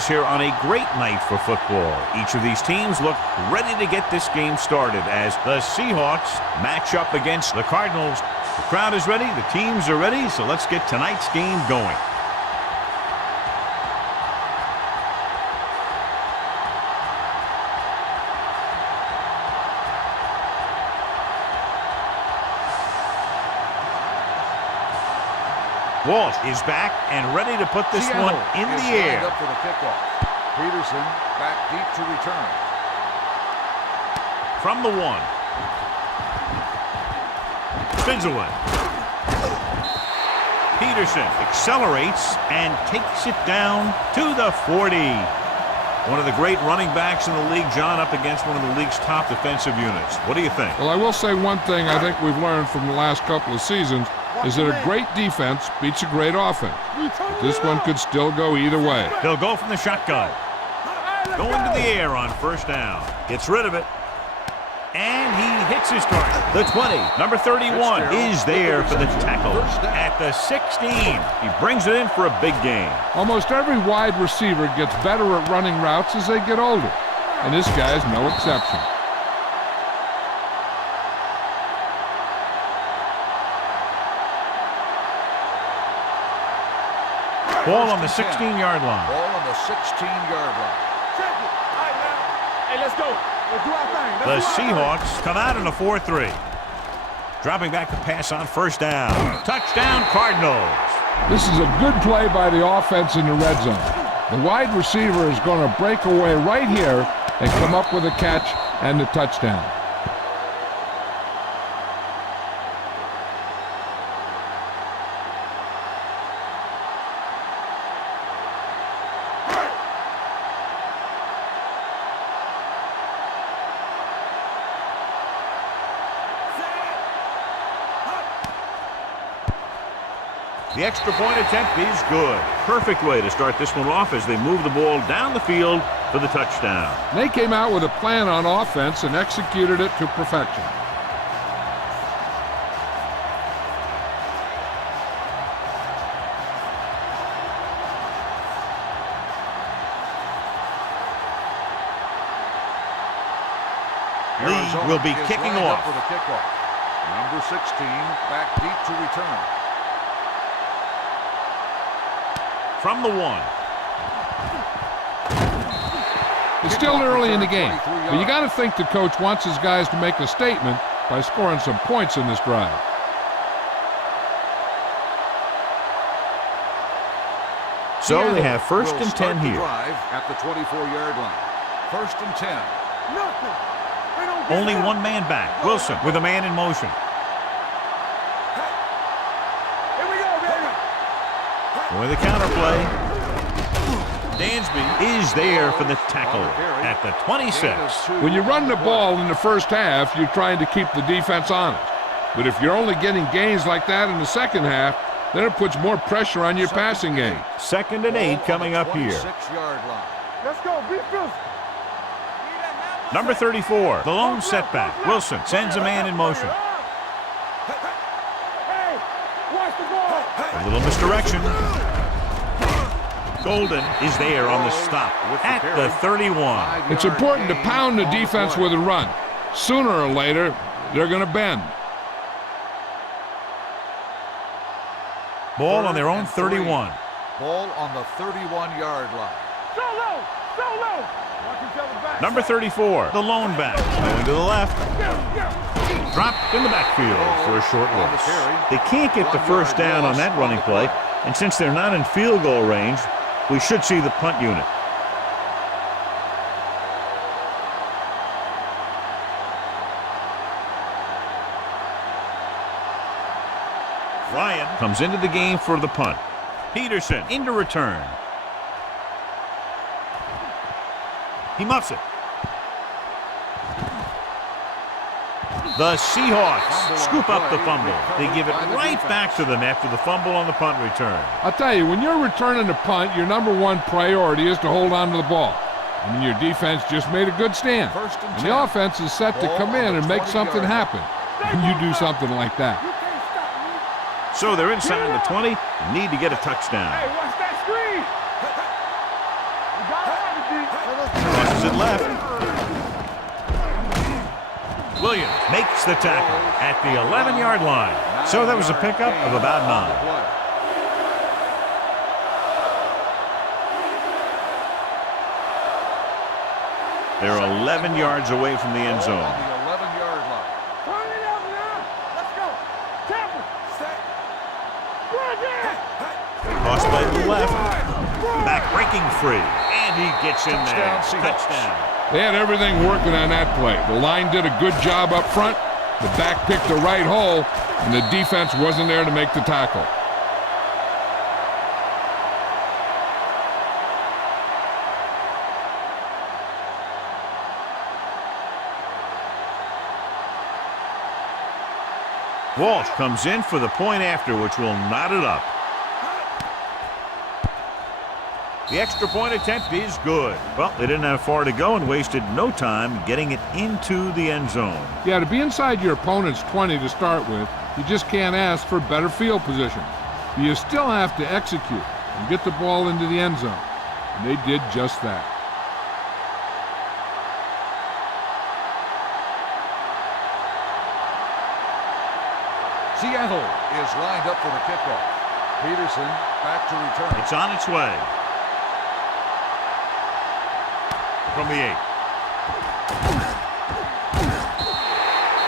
us here on a great night for football. Each of these teams look ready to get this game started as the Seahawks match up against the Cardinals. The crowd is ready, the teams are ready, so let's get tonight's game going. Walsh is back and ready to put this one in the air. Up for the kickoff. Peterson back deep to return. From the 1. Spins away. Peterson accelerates and takes it down to the 40. One of the great running backs in the league, John, up against one of the league's top defensive units. What do you think? Well, I will say one thing I think we've learned from the last couple of seasons is that a great defense beats a great offense. But this one could still go either way. They'll go from the shotgun. Going to the air on first down. Gets rid of it. And he hits his target. The 20, number 31, is there for the tackle at the 16. He brings it in for a big gain. Almost every wide receiver gets better at running routes as they get older, and this guy is no exception. Ball on the 16-yard line. Ball on the 16-yard line. Check it. All right, now. Hey, let's go. Let's do our thing. The Seahawks come out in a 4-3. Dropping back to pass on first down. Touchdown, Cardinals. This is a good play by the offense in the red zone. The wide receiver is going to break away right here and come up with a catch and the touchdown. The extra point attempt is good. Perfect way to start this one off as they move the ball down the field for the touchdown. They came out with a plan on offense and executed it to perfection. Lee will be kicking off. For the kickoff. Number 16 back deep to return. From the 1. It's still early in the game, but you got to think the coach wants his guys to make a statement by scoring some points in this drive. So they have first and 10 here. Drive at the 24-yard line. First and 10. Only one man back. Wilson with a man in motion. With the counterplay, Dansby is there for the tackle at the 26. When you run the ball in the first half, you're trying to keep the defense honest. But if you're only getting gains like that in the second half, then it puts more pressure on your passing game. Second and 8 coming up here. Let's go. Be physical. Number 34, the lone setback. Wilson sends a man in motion. A little misdirection. Golden is there on the stop at the 31. It's important to pound the defense with a run. Sooner or later, they're going to bend. Ball on their own 31. Ball on the 31-yard line. So low. So low. Number 34, the lone back. Going to the left. Dropped in the backfield for a short loss. They can't get the first down on that running play, and since they're not in field goal range, we should see the punt unit. Ryan comes into the game for the punt. Peterson into return. He muffs it. The Seahawks scoop up the fumble. They give it right back to them after the fumble on the punt return. I'll tell you, when you're returning the punt, your number one priority is to hold on to the ball. I mean, your defense just made a good stand. And the offense is set to come in and make something happen. And you do something like that. So they're inside the 20, need to get a touchdown. Hey, watch that screen. You got Crosses it left. Williams makes the tackle at the 11-yard line. So that was a pickup of about 9. They're 11 yards away from the end zone. On the 11-yard line. Turn it up now. Let's go. Tackle. Set. Run it. Cross play to the left. Back breaking free. And he gets in there. Touchdown, Seahawks. Touchdown. They had everything working on that play. The line did a good job up front. The back picked the right hole, and the defense wasn't there to make the tackle. Walsh comes in for the point after, which will knot it up. The extra point attempt is good. Well, they didn't have far to go and wasted no time getting it into the end zone. Yeah, to be inside your opponent's 20 to start with, you just can't ask for better field position. You still have to execute and get the ball into the end zone. And they did just that. Seattle is lined up for the kickoff. Peterson back to return. It's on its way. From the 8.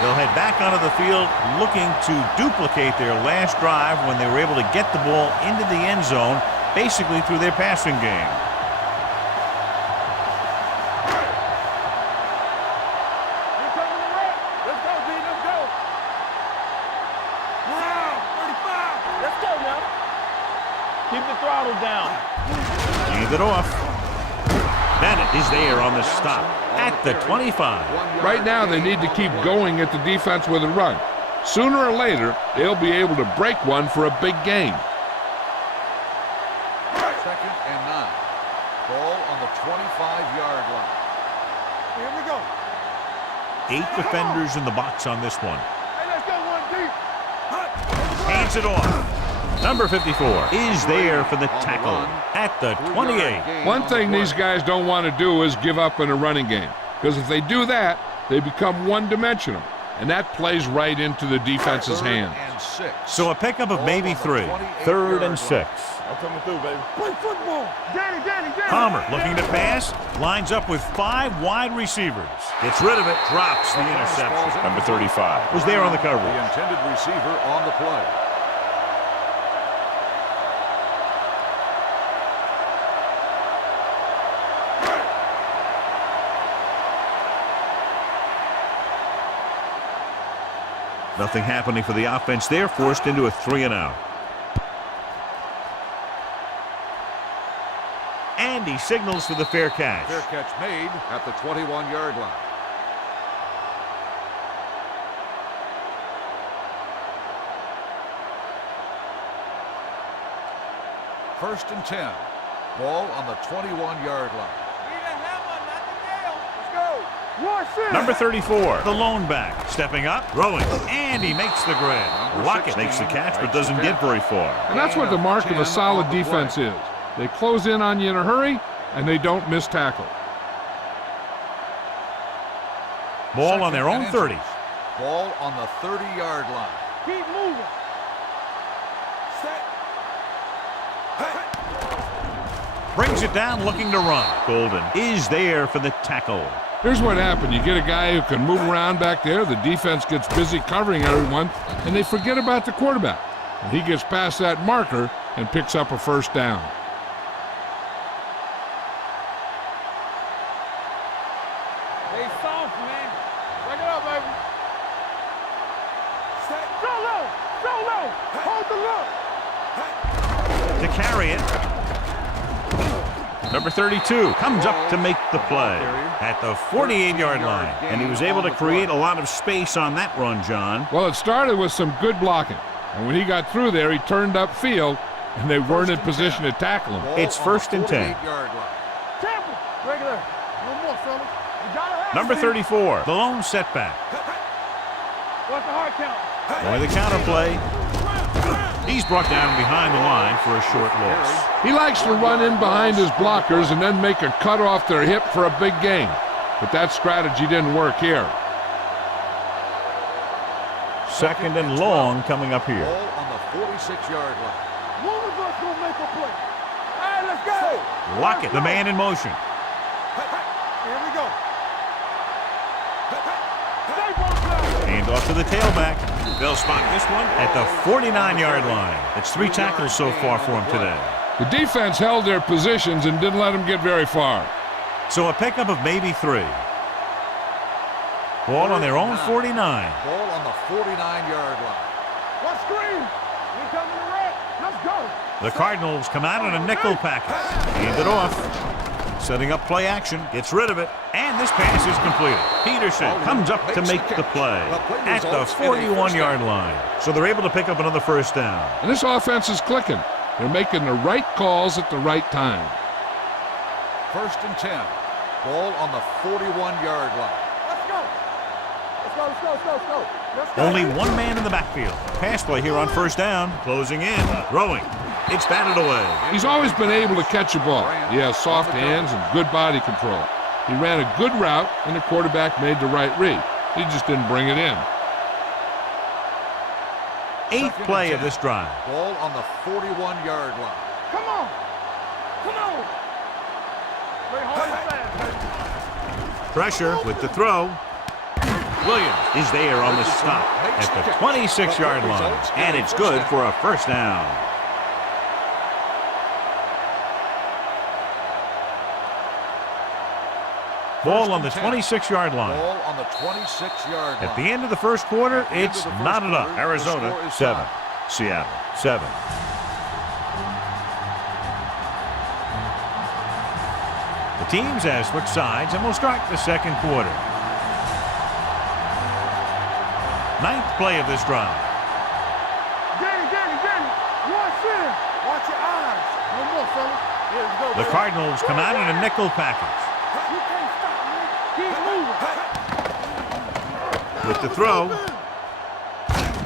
They'll head back onto the field looking to duplicate their last drive when they were able to get the ball into the end zone, basically through their passing game. Here comes the red. Let's go, D. Let's go. Wow, 35. Let's go now. Keep the throttle down. Hand it off. Bennett is there on the stop at the 25. Right now, they need to keep going at the defense with a run. Sooner or later, they'll be able to break one for a big gain. 2nd and 9. Ball on the 25-yard line. Here we go. 8 defenders in the box on this one. Hey, let's go, 1 deep. Hands it off. Number 54 is there for the tackle at the 28. One thing these guys don't want to do is give up in a running game, because if they do that, they become one-dimensional, and that plays right into the defense's hand. So a pickup of maybe 3. 3rd and 6. I'm coming through, baby. Play football. Danny. Palmer looking to pass, lines up with 5 wide receivers. Gets rid of it, drops the interception. Number 35 was there on the coverage. The intended receiver on the play. Nothing happening for the offense there, forced into a 3-and-out. And he signals for the fair catch. Fair catch made at the 21-yard line. First and 10. Ball on the 21-yard line. Number 34, the lone back, stepping up, throwing, and he makes the grab. Lockett makes the catch, but doesn't get very far. And that's what the mark of a solid defense is. They close in on you in a hurry, and they don't miss tackle. Ball on their own 30. Ball on the 30-yard line. Keep moving. Set. Brings it down, looking to run. Golden is there for the tackle. Here's what happened. You get a guy who can move around back there. The defense gets busy covering everyone, and they forget about the quarterback. And he gets past that marker and picks up a first down. Stay soft, man. Break it up, baby. Set. Go low. Hold the look. To carry it. Number 32 comes up to make the play at the 48-yard line. And he was able to create a lot of space on that run, John. Well, it started with some good blocking. And when he got through there, he turned upfield, and they weren't in position to tackle him. It's 1st and 10. Tackle. Regular. One more, fellas. You gotta have Number it. 34, the lone setback. What's the hard count? Only the counter play. He's brought down behind the line for a short loss. He likes to run in behind his blockers and then make a cut off their hip for a big gain. But that strategy didn't work here. Second and long coming up here. Ball on the 46-yard line. One of us will make a play. All right, let's go. Lockett, the man in motion. Here we go. Stay both sides. Hand off to the tailback. They'll spot this one at the 49-yard line. It's 3 tackles so far for him today. The defense held their positions and didn't let them get very far. So a pickup of maybe 3. Ball on their own 49. Ball on the 49-yard line. One screen. We coming to red. Let's go. The Cardinals come out on a nickel package. Hand it off. Setting up play action. Gets rid of it. And this pass is completed. Peterson comes up to make the play at the 41-yard line. So they're able to pick up another first down. And this offense is clicking. They're making the right calls at the right time. 1st and 10. Ball on the 41-yard line. Let's go. Let's go. Let's go. Only one man in the backfield. Pass play here on first down. Closing in. Throwing. It's batted away. He's always been able to catch a ball. He has soft hands and good body control. He ran a good route, and the quarterback made the right read. He just didn't bring it in. 8th play of this drive. Ball on the 41-yard line. Come on. Come on. Play hard and fast, baby. Pressure with the throw. Williams is there on the stop at the 26-yard line. And it's good for a first down. Ball on the 26-yard line. Ball on the 26-yard line. At the end of the first quarter, it's knotted up. Arizona 7, Seattle 7. The teams have switched sides and will start the second quarter. 9th play of this drive. Danny. One center. Watch your eyes. No more, fellas. Here we go. The Cardinals come out in a nickel package. You can't stop me. Keep moving. With the throw,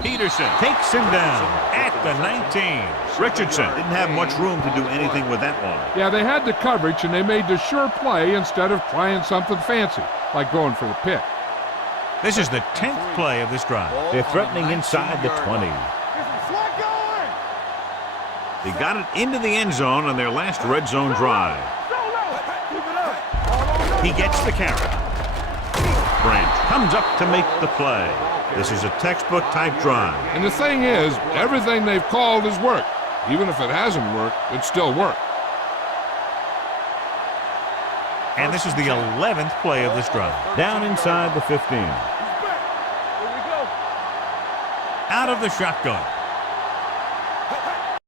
Peterson takes him down at the 19. Richardson didn't have much room to do anything with that one. Yeah, they had the coverage, and they made the sure play instead of trying something fancy, like going for the pick. This is the 10th play of this drive. They're threatening inside the 20. They got it into the end zone on their last red zone drive. He gets the carry. Branch comes up to make the play. This is a textbook type drive. And the thing is, everything they've called has worked. Even if it hasn't worked, it still worked. And this is the 11th play of this drive. Down inside the 15. Out of the shotgun.